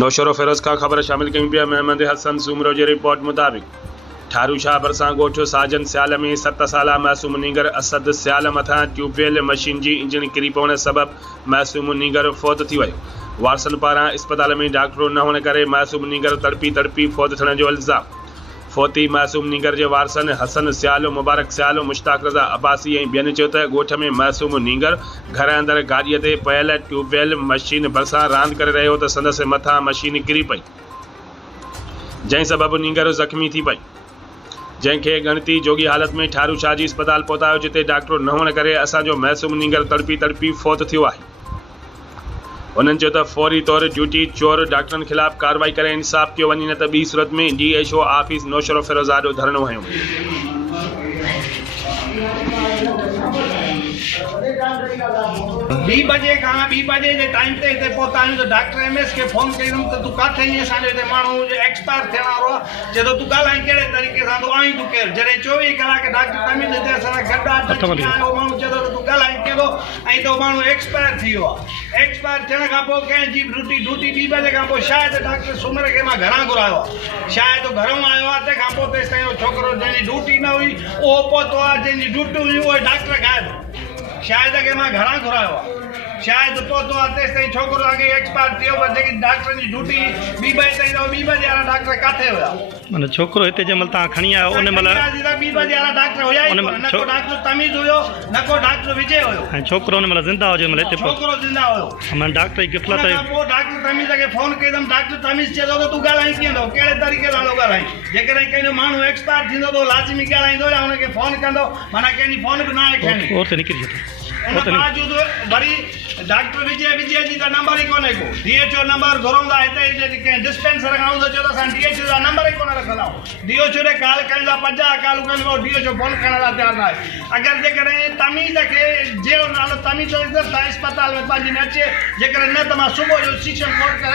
नौशर फिरोज का खबर शामिल कई पिया। महमद हसन सूमरो की रिपोर्ट मुताबिक ठारू शाह भरसा गोठ साजन सियाल में 7 साला मासूम नीगर असद सियाल मथा ट्यूबवेल मशीन की इंजन किरी पवण सबब मासूम नीगर फौत थी वियो। वारसन पारां अस्पताल में डॉक्टर न होने करे मासूम नीगर तड़पी फौत थियण जो इल्ज़ाम। फौती मासूम नीगर के वारसन हसन सियालो, मुबारक सियालो, मुश्ताक रज़ा अब्बासी ऐं ॿियनि चयो त ॻोठ में मासूम नीगर घर अंदर गाड़ीअ ते पयल ट्यूबवेल मशीन भरसां रांदि करे रहियो त संदसि मथां मशीन किरी पई, जंहिं सबबु नीगर ज़ख़्मी थी पई, जंहिंखे ॻणती जोगी हालत में ठारू शाह जी अस्पताल पहुतायो, जिते डॉक्टर न हुअण करे असांजो मासूम नीगर तड़पी फौत थियो आहे। उन्हनि चयो त फौरी तौर ड्यूटी चोर डॉक्टरनि खिलाफ़ कार्रवाई करे इंसाफ़ कयो वञे, न त ॿी सूरत में DHO ऑफिस नौशर फिरोज आॾो धरणो हयो। 2 बजे का 2 बजे के टाइम ते इते पहुतायूं तो डॉक्टर MS के फोन कयूं तो तू काथे ही असांजो इते माण्हू एक्सपायर थियण वारो आहे। जे तू ॻाल्हाई कहिड़े तरीक़े सां तो आई तू केर जॾहिं 24 कलाक डॉक्टर तमीज़ हिते असां गड्ढा हो माण्हू चयो तू ॻाल्हाई कयो ऐं तो माण्हू एक्सपायर थी वियो आहे। एक्सपायर थियण खां पोइ कंहिंजी ड्यूटी 2 बजे खां पोइ शायदि डॉक्टर सूमर खे मां घरां घुरायो आहे, शायदि घरों आयो आहे। तंहिंखां पोइ तेसिताईं छोकिरो जंहिंजी ड्यूटी न हुई उहो पहुतो आहे, जंहिंजी ड्यूटी हुई उहे डॉक्टर गायब। शायदि के मां घरां घुरायो आहे, शायदि पहुतो आहे तेसिताईं छोकिरो अॻे एक्सपायर थी वियो। जेकी डॉक्टर जी ड्यूटी 2 बजे ताईं 2 बजे वारा डॉक्टर काथे हुया? माना छोकिरो हिते जंहिं महिल तव्हां खणी आयो उन महिल 2 बजे वारा डॉक्टर हुया ई कोन, न को डॉक्टर तमीज़ हुयो, न को डॉक्टर विजय हुयो। ऐं छोकिरो उन महिल ज़िंदा हुजे महिल हिते छोकिरो ज़िंदा हुयो। माना डॉक्टर जी गिफ़्ट पोइ डॉक्टर तमीज़ खे फोन कयमि, डॉक्टर तमीज़ चए थो तूं ॻाल्हाई कीअं थो, कहिड़े तरीक़े सां थो ॻाल्हाई। जेकॾहिं कंहिंजो माण्हू एक्सपायर थींदो त लाज़मी ॻाल्हाईंदो या हुनखे फोन कंदो, माना कंहिंजी फोन बि न आहे खणी। और ते निकिरी वेठो उन बावजूद वरी डॉक्टर विजय जी त नंबर ई कोन्हे को। DHO नंबर घुरंदा हिते कंहिं डिस्पेंसर खां त चयो त असां DHO जा नंबर ई कोन रखंदा आहियूं। DHO ॾे कॉल कयूं था, 50 कॉल कयूं, DHO फोन खणण लाइ तयारु न आहे। अगरि जेकॾहिं तमीज़ खे जहिड़ो नालो तमीज़ अस्पताल में पंहिंजी में अचे, जेकॾहिं न त मां सुबुह जो सीशन कोर्ट करे